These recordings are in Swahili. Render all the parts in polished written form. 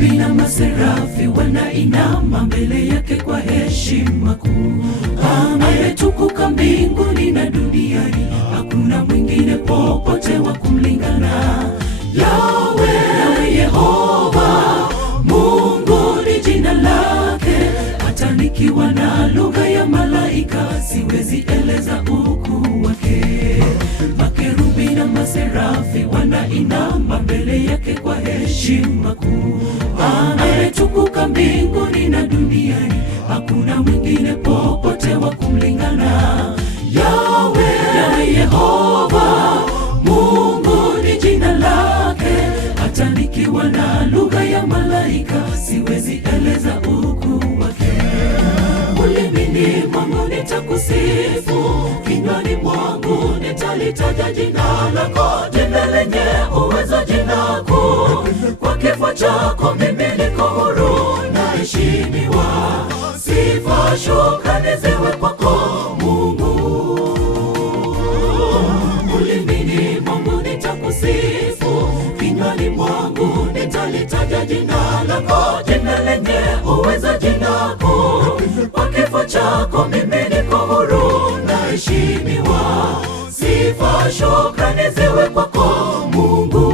Makerubi na maserafi wanainama mbele yake kwa heshima kuu. Ametukuka mbinguni na duniani, hakuna mwingine popote wa kumlingana. Yawe, Yawe Yehova, Mungu ni jina lake. Hata nikiwa na lugha ya malaika siwezi eleza ukuu wake. Makerubi na maserafi wanainama mbele yake kwa heshima kuu. Ametukuka mbinguni na duniani, hakuna mwingine popote wa kumlingana. Yawe, Yawe Yehova, Mungu ni jina lake. Hata nikiwa na lugha ya malaika siwezi eleza ukuu wake. Ulimini mwangu nitakusifu, kinywani mwangu nitalitaja jina lako. Jina lenye uwezo, jina kuu. Kwa kifo chako mimi niko huru, naheshimiwa. Sifa, shukrani ziwe kwako Mungu. Ulimini mwangu nitakusifu, kinywani mwangu nitalitaja jina lako. Jina lenye uwezo, jina kuu. Kwa kifo chako mimi niko huru, naheshimiwa. Sifa, shukrani ziwe kwako Mungu.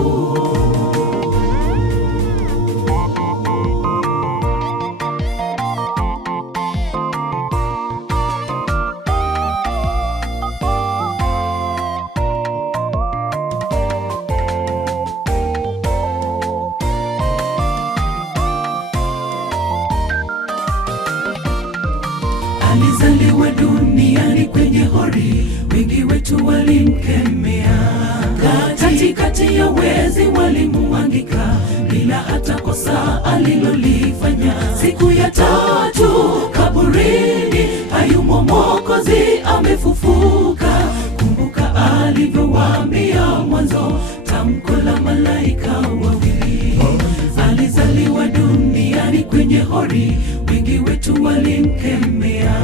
Alizaliwa duniani kwenye hori, wengi wetu walimkemea. Katikati ya wezi walimuangika, bila hata kosa alilolifanya. Siku ya tatu kaburini, hayumo Mwokozi, amefufuka. Kumbuka alivyowaambia mwanzo, tamko la malaika wawili. Alizaliwa duniani kwenye hori, wengi wetu walimkemea.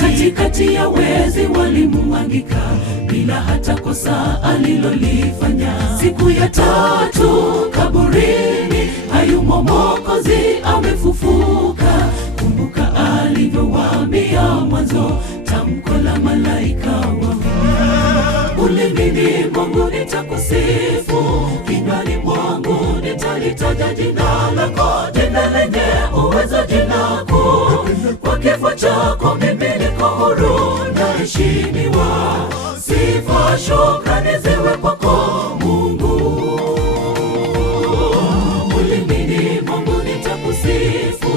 Katikati ya wezi walimuangika, bila hata kosa alilolifanya. Siku ya tatu kaburini, hayumo Mwokozi, amefufuka. Kumbuka alivyowaambia mwanzo, tamko la malaika wawili. Ulimini mwangu nitakusifu, kinywani mwangu nitalitaja jina lako. Jina lenye uwezo, jina kuu. Kwa kifo chako mimi niko huru, naheshimiwa. Sifa, shukrani ziwe kwako Mungu. Ulimini mwangu nitakusifu,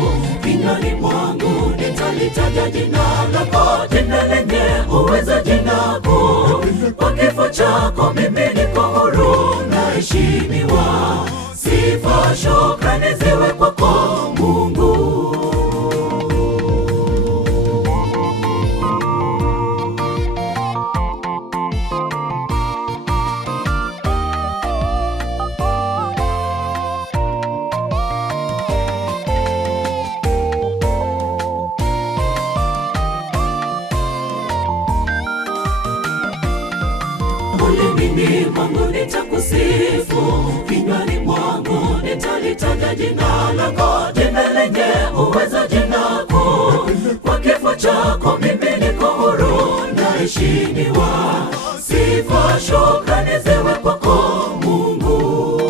kinywani mwangu nitalitaja jina lako. Jina lenye uwezo, jina kuu. Kwa kifo chako mimi niko huru, naheshimiwa. Sifa, shukrani ziwe kwako Mungu. Ulimini mwangu nitakusifu, kinywani mwangu nitalitaja jina lako. Jina lenye uwezo, jina kuu. Kwa kifo chako mimi niko huru, naheshimiwa. Sifa, shukrani ziwe kwako Mungu.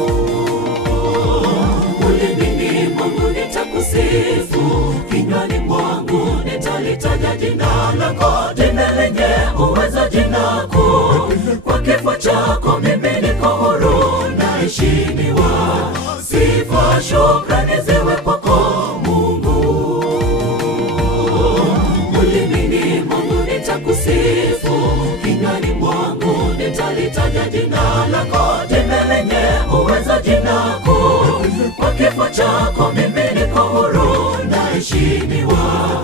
Ulimini mwangu nitakusifu, kinywani mwangu nitalitaja jina lako. Jina lenye uwezo, jina kuu. Kwa kifo chako mimi niko huru, naheshimiwa. Sifa, shukrani ziwe kwako Mungu. Ulimini mwangu nitakusifu, kinywani mwangu nitalitaja jina lako. Jina lenye uwezo, jina kuu. Kwa kifo chako mimi niko huru, naheshimiwa.